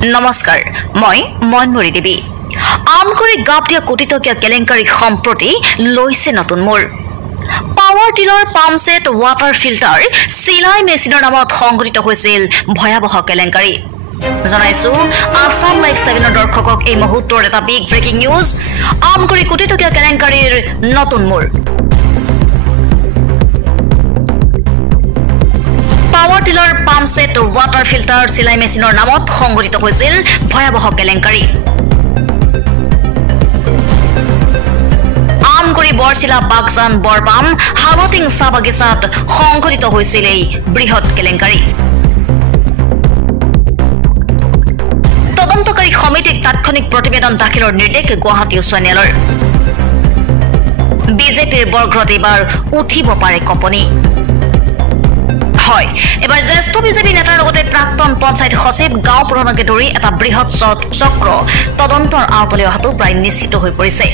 নমস্কাৰ মই মনমৰি দেৱী আমগুৰি গাবদিয়া কোটিটকীয়া কেলেংকাৰী সম্প্ৰতি লৈছে নতুন মোৰ power tiller pump set water filter সিলাই মেচিনৰ নামত সংঘটিত হৈছিল ভয়াবহ কেলেংকাৰী জনাইছো আসাম লাইভ 7 দৰ্শকক এই মুহূৰ্তৰ এটা বিগ ব্ৰেকিং নিউজ আমগুৰি কোটিটকীয়া কেলেংকাৰীৰ নতুন মোৰ power tiller pump set water filter সিলাই মেচিনৰ নামত সংঘটিত হৈছিল ভয়াবহ কেলেংকাৰী আমগুৰি বৰচিলা বাগজান বৰপাম হালটিং চাবাগিচাত সংঘটিত হৈছিল এই বৃহৎ কেলেংকাৰী তদন্তকাৰী সমিতিক তাৎক্ষণিক প্ৰতিবেদন দাখিলৰ নিৰ্দেশ গুৱাহাটী উচ্চ ন্যায়ালয়ৰ বিজেপিৰ বৰঘৰত এবাৰ উঠিব পাৰে কপনি হয় এবাৰ জ্যেষ্ঠ বিজেপি নেতাৰ লগতে প্ৰাক্তন পঞ্চায়ত সচিব গাঁও প্ৰধানকে ধৰি এটা বৃহৎ চক্ৰ তদন্তৰ আওতালৈ অহাটো প্ৰায় নিশ্চিত হৈ পৰিছে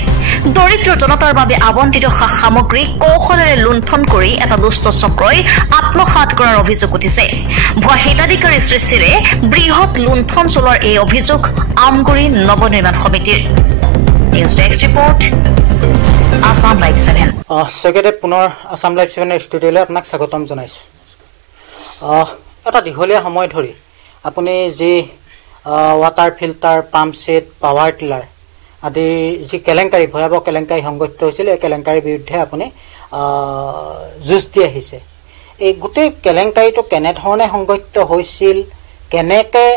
দৰিদ্ৰ জনতাৰ বাবে আবণ্টিত সামগ্ৰী কৌশলেৰে লুণ্ঠন কৰি এটা দুষ্ট চক্ৰই আত্মসাৎ কৰাৰ অভিযোগ উঠিছে ভুৱা হিতাধিকাৰী সৃষ্টিৰে বৃহৎ লুণ্ঠন চলোৱাৰ এই অভিযোগ আমগুৰি নৱনিৰ্মাণ সমিতিৰ news desk report Assam live 7 সেকেন্ডে পুনৰ আসাম লাইভ 7 ষ্টুডিঅ'লৈ আপোনাক স্বাগতম জনাইছো এটা দীঘলীয়া সময় ধৰি আপুনি যি water filter pump set power tiller আদি যি কেলেংকাৰী ভয়াবহ কেলেংকাৰী সংঘটিত হৈছিল এই কেলেংকাৰীৰ বিৰুদ্ধে আপুনি যুঁজ দি আহিছে এই গোটেই কেলেংকাৰীটো কেনেধৰণে সংঘটিত হৈছিল কেনেকৈ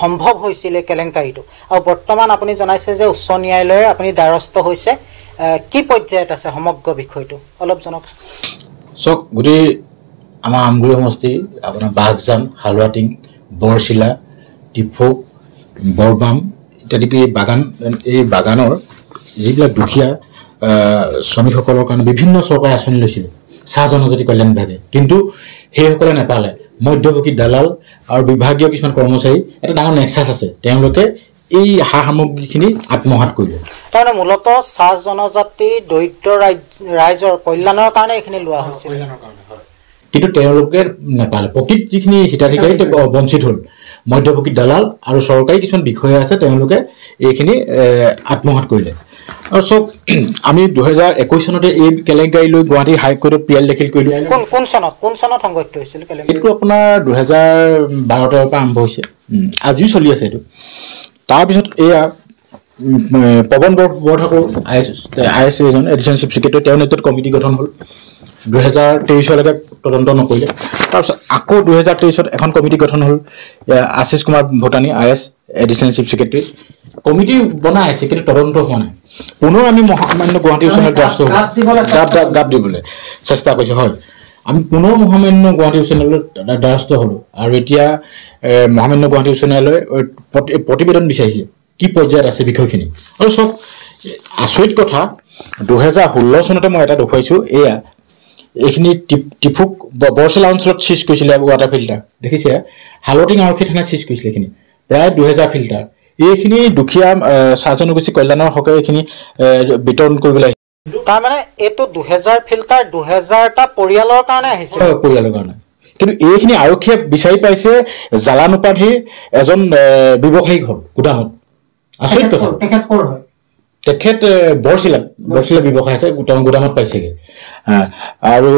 সম্ভৱ হৈছিল এই কেলেংকাৰীটো আৰু বৰ্তমান আপুনি জনাইছে যে উচ্চ ন্যায়ালয়ৰ আপুনি দ্বাৰস্থ হৈছে কি পৰ্যায়ত আছে সমগ্ৰ বিষয়টো অলপ জনাওকচোন সক গোটেই আমাৰ আমগুৰি সমষ্টি আপোনাৰ বাগজান হালৱাটিং বৰচিলা টিফুক বৰবাম ইত্যাদি এই বাগানৰ যিবিলাক দুখীয়া শ্ৰমিকসকলৰ কাৰণে বিভিন্ন চৰকাৰী আঁচনি লৈছিল চাহ জনজাতি কল্যাণ বিভাগে কিন্তু সেইসকলে নাপালে মধ্যভোগী দালাল আৰু বিভাগীয় কিছুমান কৰ্মচাৰী এটা ডাঙৰ নেক্সাছ আছে তেওঁলোকে এই সা সামগ্ৰীখিনি আত্মসাৎ কৰিলে তাৰমানে মূলতঃ চাহ জনজাতি দৰিদ্ৰ ৰাইজৰ কল্যাণৰ কাৰণে এইখিনি লোৱা হৈছিল কিন্তু তেওঁলোকে নাপালে প্ৰকৃত যিখিনি হিতাধিকাৰী বঞ্চিত হ'ল মধ্যভোগী দালাল আৰু চৰকাৰী কিছুমান বিষয়া আছে তেওঁলোকে এইখিনি আত্মসাৎ কৰিলে আৰু চব আমি 2021 চনতে এই কেলেংকাৰী লৈ গুৱাহাটী হাইকোৰ্টত পিএল দাখিল কৰিলোঁ কোন চনত সংঘটিত হৈছিল কেলেংকাৰী এইটো আপোনাৰ 2012 পৰা আৰম্ভ হৈছে আজিও চলি আছে এইটো তাৰপিছত এয়া পৱন বৰঠাকুৰ আই এছ এজন এডিশ্যনেল চিফ ছেক্ৰেটাৰী তেওঁৰ নেতৃত্বত কমিটি গঠন হ'ল 2023লৈকে তদন্ত নকৰিলে তাৰপিছত আকৌ 2023ত এখন কমিটি গঠন হ'ল Ashish Kumar Bhutani I S additional chief secretary committee বনাই আছে কিন্তু তদন্ত হোৱা নাই পুনৰ আমি মহামান্য গুৱাহাটী উচ্চ ন্যায়ালয়ত গাপ দিবলৈ চেষ্টা কৰিছোঁ হয় আমি পুনৰ মহামান্য গুৱাহাটী উচ্চ ন্যায়ালয়ত দ্বাৰস্থ হ'লোঁ আৰু এতিয়া মহামান্য গুৱাহাটী উচ্চ ন্যায়ালয়ে প্ৰতিবেদন বিচাৰিছে কি পৰ্যায়ত আছে বিষয়খিনি আৰু চব আচৰিত কথা 2016 চনতে মই এটা দেখুৱাইছোঁ এয়া এইখিনি টিফুক বৰচিলা অঞ্চলত চিজ কৰিছিলে ৱাটাৰ ফিল্টাৰ দেখিছে হালটিং আৰক্ষী থানাত চিজ কৰিছিলে এইখিনি প্ৰায় 2000 ফিল্টাৰ এইখিনি দুখীয়া চাহ জনগোষ্ঠী কল্যাণৰ হকে এইখিনি বিতৰণ কৰিবলৈ তাৰমানে এইটো 2000 ফিল্টাৰ 2000টা পৰিয়ালৰ কাৰণে আহিছে পৰিয়ালৰ কাৰণে কিন্তু এইখিনি আৰক্ষীয়ে বিচাৰি পাইছে জালান উপাধিৰ এজন ব্যৱসায়িক হ'ল গুদামত আচৰিত কথা তেখেত বৰচিলা ব্যৱসায় আছে গুদামত পাইছেগে আৰু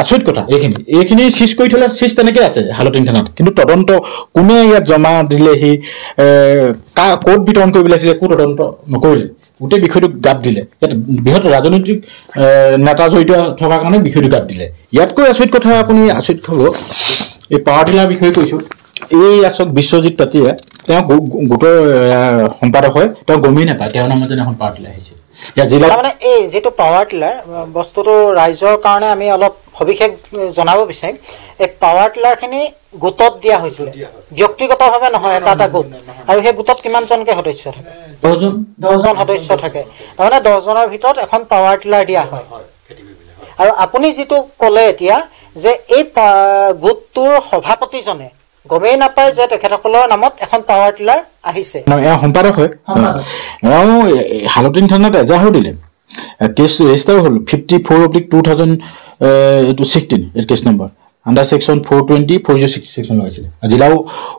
আচৰিত কথা এইখিনি চিজ কৰি থলে চিজ তেনেকৈ আছে হালটিং থানাত কিন্তু তদন্ত কোনে ইয়াত জমা দিলেহি ক'ত বিতৰণ কৰিবলৈ আছিলে একো তদন্ত নকৰিলে গোটেই বিষয়টো গাপ দিলে ইয়াত বৃহৎ ৰাজনৈতিক নেতা জড়িত থকাৰ কাৰণে বিষয়টো গাপ দিলে ইয়াতকৈ আচৰিত কথা আপুনি আচৰিত হ'ব এই পাৱাৰ টিলাৰ বিষয়ে কৈছোঁ এই আচক বিশ্বজিৎ তাঁতীয়ে তেওঁ গোটৰ সম্পাদক হয় তেওঁ গমেই নাপায় তেওঁৰ নামত এখন পাৱাৰ টিলাৰ আহিছে তাৰমানে এই যিটো পাৱাৰ টিলাৰ বস্তুটো ৰাইজৰ কাৰণে আমি অলপ সবিশেষ জনাব বিচাৰিম এই পাৱাৰ টিলাৰখিনি গোটত দিয়া হৈছিলে ব্যক্তিগতভাৱে নহয় এটা গোট আৰু সেই গোটত কিমানজনকে সদস্য থাকে 10জন সদস্য থাকে তাৰমানে 10জনৰ ভিতৰত এখন পাৱাৰ টিলাৰ দিয়া হয় আৰু আপুনি যিটো ক'লে এতিয়া যে এই গোটটোৰ সভাপতিজনে গমেই নাপায় যে তেখেতসকলৰ নামত এখন পাৱাৰ টিলাৰ আহিছে সম্পাদক হয় হালটিং থানাত এজাহাৰ দিলে কেছ ৰেজিষ্টাৰ হ'ল 54/2016 কেছ নম্বৰ আণ্ডাৰ সেকশ্যন 420 406 সেকশ্যন লগাইছিলে জিলাও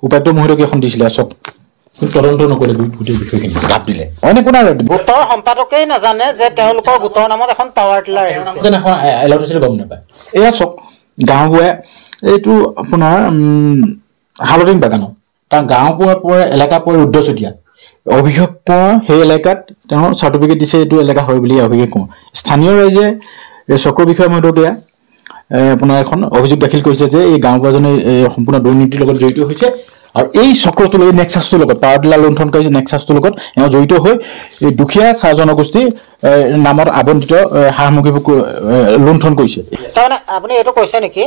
উপায়ুক্ত মহোদয়ক এখন দিছিলে চব তদন্ত নকৰে গোটেই বিষয়খিনি গাপ দিলে অন্য কোনো গোটৰ সম্পাদকেই নাজানে যে তেওঁলোকৰ গোটৰ নামত এখন পাৱাৰ টিলাৰ আহিছে এখন এলাউড হৈছিলে গম নাপায় এয়া চক গাঁওবুঢ়াই এইটো আপোনাৰ হালদিং বাগানত তাৰ গাঁওবুঢ়াৰ পৰা এলেকা পৰে ৰুদ্ৰচতীয়া অভিষেক কোঁৱৰ সেই এলেকাত তেওঁ চাৰ্টিফিকেট দিছে এইটো এলেকা হয় বুলি অভিষেক কোঁৱৰ স্থানীয় ৰাইজে এই চক্ৰ বিষয়ে মহোদয়া আপোনাৰ এখন অভিযোগ দাখিল কৰিছে যে এই গাঁওবুঢ়াজনে সম্পূৰ্ণ দুৰ্নীতিৰ লগত জড়িত হৈছে আৰু এই চক্ৰটোৰ এই নেক্সাছটোৰ লগত পাৱাৰ টিলাৰ লুণ্ঠন কৰিছে নেক্সাছটোৰ লগত এওঁ জড়িত হৈ এই দুখীয়া চাহ জনগোষ্ঠীৰ নামত আবণ্টিত সা সামগ্ৰীবোৰ লুণ্ঠন কৰিছে তাৰমানে আপুনি এইটো কৈছে নেকি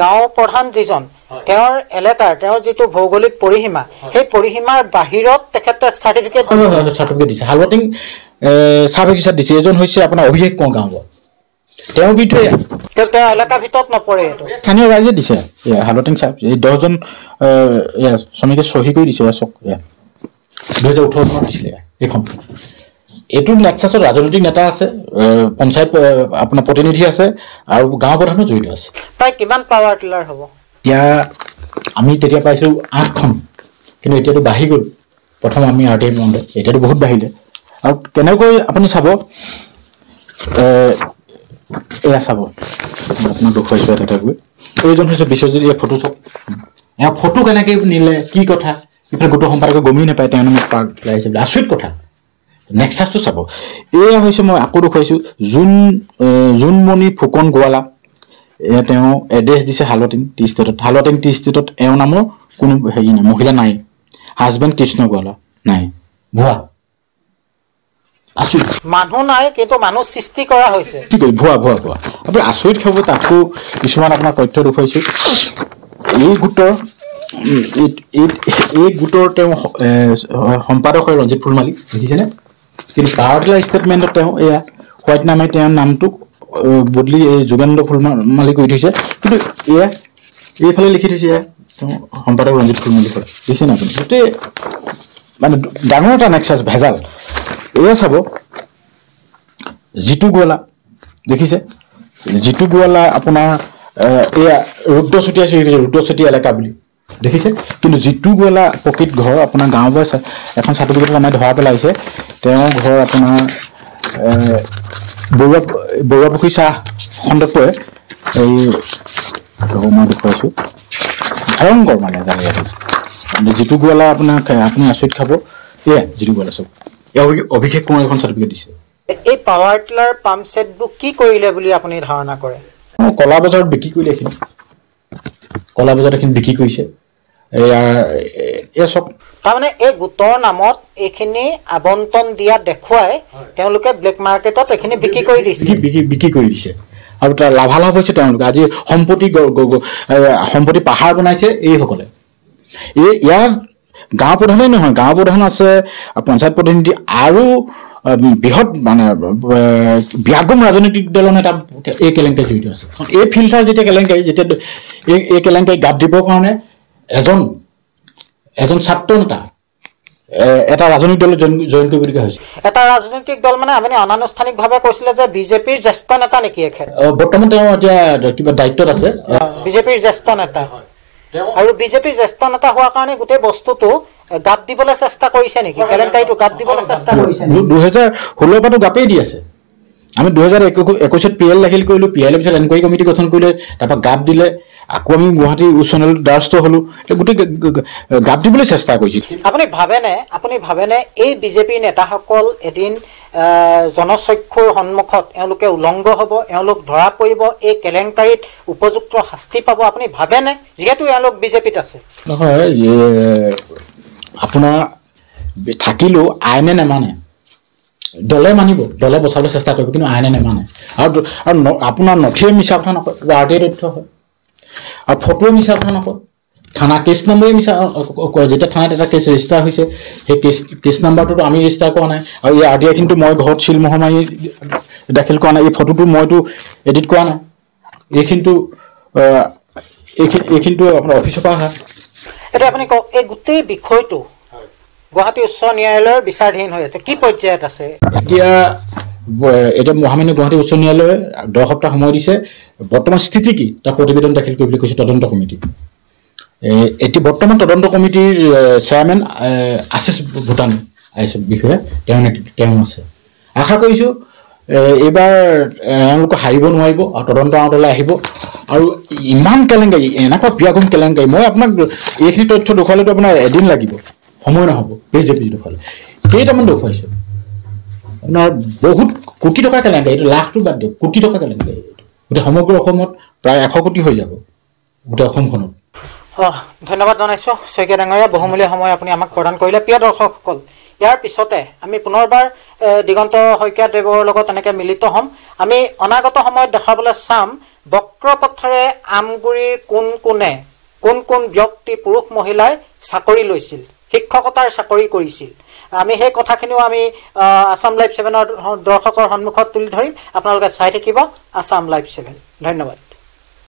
গাঁও প্ৰধান যিজন তেওঁৰ এলেকাৰ তেওঁৰ যিটো ভৌগোলিক পৰিসীমা সেই পৰিসীমাৰ বাহিৰত তেখেতে চাৰ্টিফিকেট দিছে হালৱটিং চাহ বাগিচাত দিছে এজন হৈছে আপোনাৰ অভিষেক কোঁৱৰ গাঁওবুঢ়া তেওঁ বিধে তেওঁ এলেকাৰ ভিতৰত নপৰে এইটো স্থানীয় ৰাইজে দিছে হালৱটিং চাহ এই 10জন শ্ৰমিকে চহী কৰি দিছে 2018 চনত দিছিলে এইখন এইটো নেক্সাছত ৰাজনৈতিক নেতা আছে পঞ্চায়ত আপোনাৰ প্ৰতিনিধি আছে আৰু গাঁও প্ৰধানো জড়িত আছে প্ৰায় কিমান পাৱাৰ টিলাৰ হ'ব এতিয়া আমি তেতিয়া পাইছোঁ 8খন কিন্তু এতিয়াতো বাঢ়ি গ'ল প্ৰথম আমি RTI মণ্ডল এতিয়াতো বহুত বাঢ়িলে আৰু কেনেকৈ আপুনি চাব এয়া চাব আপোনাক দেখুৱাইছোঁ এটা গৈ এইজন হৈছে বিশ্বজিৎ এই ফটো চাওক এয়া ফটো কেনেকৈ নিলে কি কথা ইফালে গোটৰ সম্পাদকে গমেই নাপায় তেওঁ নামত পাৰ্ক লাগিছে বুলি আচৰিত কথা নেক্সাছটো চাব এয়া হৈছে মই আকৌ দেখুৱাইছোঁ জোনমণি ফুকন গোৱালা এয়া তেওঁ এড্ৰেছ দিছে হালৱটিং টি ষ্টেটত এওঁ নামৰ কোনো হেৰি নাই মহিলা নাই হাজবেণ্ড কৃষ্ণ গোৱালা নাই ভুৱা আচৰিত মানুহ নাই কিন্তু মানুহ সৃষ্টি কৰা হৈছে কি কৰি ভুৱা আপুনি আচৰিত খাব তাতকো কিছুমান আপোনাৰ তথ্য দেখুৱাইছোঁ এই গোটৰ তেওঁ সম্পাদক হয় ৰঞ্জিত ফুলমালী দেখিছেনে কিন্তু পাৱাৰ টিলাৰ ষ্টেটমেণ্টত তেওঁ এয়া হোৱাইট নামে তেওঁৰ নামটোক বদলি এই যোগেন্দ্ৰ ফুলমালী কৰি থৈছে কিন্তু এয়া এইফালে লিখি থৈছে এয়া তেওঁ সম্পাদক ৰঞ্জিত ফুলমালী হয় দেখিছেনে আপুনি গোটেই মানে ডাঙৰ এটা নেক্সাছ ভেজাল এয়া চাব জিতু গোৱালা দেখিছে জিতু গোৱালা আপোনাৰ এয়া ৰুদ্ৰচতীয়া এলেকা বুলি দেখিছে কিন্তু জিতু গোৱালা প্ৰকৃত ঘৰ আপোনাৰ গাঁওবুঢ়াই এখন চাৰ্টিফিকেট আমাৰ ধৰা পেলাইছে তেওঁৰ ঘৰ আপোনাৰ বৰুৱাপুখুৰী চাহ খণ্ডত পৰে এই মই দেখুৱাইছোঁ ভয়ংকৰ মানে জানে জিতু গোৱালা আপুনি আচৰিত খাব এয়া জিতু গোৱালা চব অভিষেক কোঁৱৰ এখন চাৰ্টিফিকেট দিছে এই পাৱাৰ টিলাৰ পাম্প ছেটবোৰ কি কৰিলে বুলি আপুনি ধাৰণা কৰে কলা বজাৰত বিক্ৰী কৰিলে এইখিনি কলা বজাৰত এইখিনি বিক্ৰী কৰিছে চব তাৰমানে এই গোটৰ নামত এইখিনি আবণ্টন দিয়া দেখুৱাই তেওঁলোকে ব্লেক মাৰ্কেটত এইখিনি বিক্ৰী কৰি দিছে আৰু তাৰ লাভালাভ হৈছে তেওঁলোকে আজি সম্পত্তি পাহাৰ বনাইছে এইসকলে ইয়াৰ গাঁও প্ৰধানেই নহয় গাঁও প্ৰধান আছে পঞ্চায়ত প্ৰতিনিধি আৰু বৃহৎ মানে ব্যাগম ৰাজনৈতিক দলৰ নেতা এই কেলেংকাৰী জড়িত আছে এই ফিল্টাৰ যেতিয়া এই কেলেংকাৰী গাপ দিবৰ কাৰণে এজন ছাত্ৰ নেতা এটা ৰাজনৈতিক দল জইন কৰিবলগীয়া হৈছে এটা ৰাজনৈতিক দল মানে আপুনি অনানুষ্ঠানিকভাৱে কৈছিলে যে বিজেপিৰ জ্যেষ্ঠ নেতা নেকি এখেত বৰ্তমান তেওঁ এতিয়া কিবা দায়িত্বত আছে বিজেপিৰ জ্যেষ্ঠ নেতা আৰু বিজেপিৰ জ্যেষ্ঠ নেতা হোৱাৰ কাৰণে গোটেই বস্তুটো গাপ দিবলৈ চেষ্টা কৰিছে নেকি কেলেংকাৰীটো গাপ দিবলৈ চেষ্টা কৰিছে 2016 পৰাটো গাপেই দি আছে আমি 2021 PL দাখিল কৰিলোঁ PLৰ পিছত এনকুৱাৰী কমিটি গঠন কৰিলে তাৰপৰা গাপ দিলে আকৌ আমি গুৱাহাটী উচ্চ ন্যায়ালয়ত দ্বাৰস্থ হ'লোঁ গোটেই গাপ দিবলৈ চেষ্টা কৰিছিল আপুনি ভাবেনে এই বিজেপিৰ নেতাসকল এদিন জনচক্ষুৰ সন্মুখত এওঁলোকে উলংগ হ'ব এওঁলোক ধৰা পৰিব এই কেলেংকাৰীত উপযুক্ত শাস্তি পাব আপুনি ভাবেনে যিহেতু এওঁলোক বিজেপিত আছে নহয় আপোনাৰ থাকিলেও আইনে নেমানে দলে মানিব দলে বচাবলৈ চেষ্টা কৰিব কিন্তু আইনে নেমানে আৰু আপোনাৰ নথিয়ে মিছা কথা নকয় RTI তথ্য হয় আৰু ফটোৱে মিছা কথা নকয় থানা কেছ নম্বৰে মিছা কয় যেতিয়া থানাত এটা কেছ ৰেজিষ্টাৰ হৈছে সেই কেছ নাম্বাৰটোতো আমি ৰেজিষ্টাৰ কৰা নাই আৰু এই RTI কিন্তু মই ঘৰত চিলমোহৰ মাৰি দাখিল কৰা নাই এই ফটোটো মইতো এডিট কৰা নাই এইখিনিতো আপোনাৰ অফিচৰ পৰা অহা এতিয়া আপুনি কওক এই গোটেই বিষয়টো গুৱাহাটী উচ্চ ন্যায়ালয়ৰ বিচাৰাধীন হৈ আছে কি পৰ্যায়ত আছে এতিয়া মহামান্য গুৱাহাটী উচ্চ ন্যায়ালয়ে 10 সপ্তাহ সময় দিছে বৰ্তমান স্থিতি কি তাৰ প্ৰতিবেদন দাখিল কৰিবলৈ কৈছে তদন্ত কমিটি এটি বৰ্তমান তদন্ত কমিটিৰ চেয়াৰমেন আশিষ ভূটান বিষয়ে তেওঁ আছে। আশা কৰিছোঁ এইবাৰ এওঁলোকে হাৰিব নোৱাৰিব আৰু তদন্ত আঁতৰলৈ আহিব। আৰু ইমান কেলেংকাৰী, এনেকুৱা বিয়াগুম কেলেংকাৰী, মই আপোনাক এইখিনি তথ্য দেখুৱালেতো আপোনাৰ এদিন লাগিব, সময় নহ'ব। বিজেপি দেখুৱালে কেইটামান দেখুৱাইছোঁ আপোনাৰ, বহুত কোটি টকা কেলেংকাৰী, এইটো লাখটো বাদ দিয়ক, কোটি টকা কেলেংকাৰী। গোটেই সমগ্ৰ অসমত প্ৰায় 100 কোটি হৈ যাব গোটেই অসমখনত। ধন্যবাদ জনাইছোঁ শইকীয়া ডাঙৰীয়া, বহুমূলীয়া সময় আপুনি আমাক প্ৰদান কৰিলে। প্ৰিয় দৰ্শকসকল, ইয়াৰ পিছতে আমি পুনৰবাৰ দিগন্ত শইকীয়া দেৱৰ লগত এনেকৈ মিলিত হ'ম। আমি অনাগত সময়ত দেখাবলৈ চাম বক্ৰপথেৰে আমগুৰিৰ কোন কোন ব্যক্তি, পুৰুষ মহিলাই চাকৰি লৈছিল, শিক্ষকতাৰ চাকৰি কৰিছিল। আমি সেই কথাখিনিও আমি আছাম লাইভ 7 দৰ্শকৰ সন্মুখত তুলি ধৰিম। আপোনালোকে চাই থাকিব আছাম লাইভ 7। ধন্যবাদ।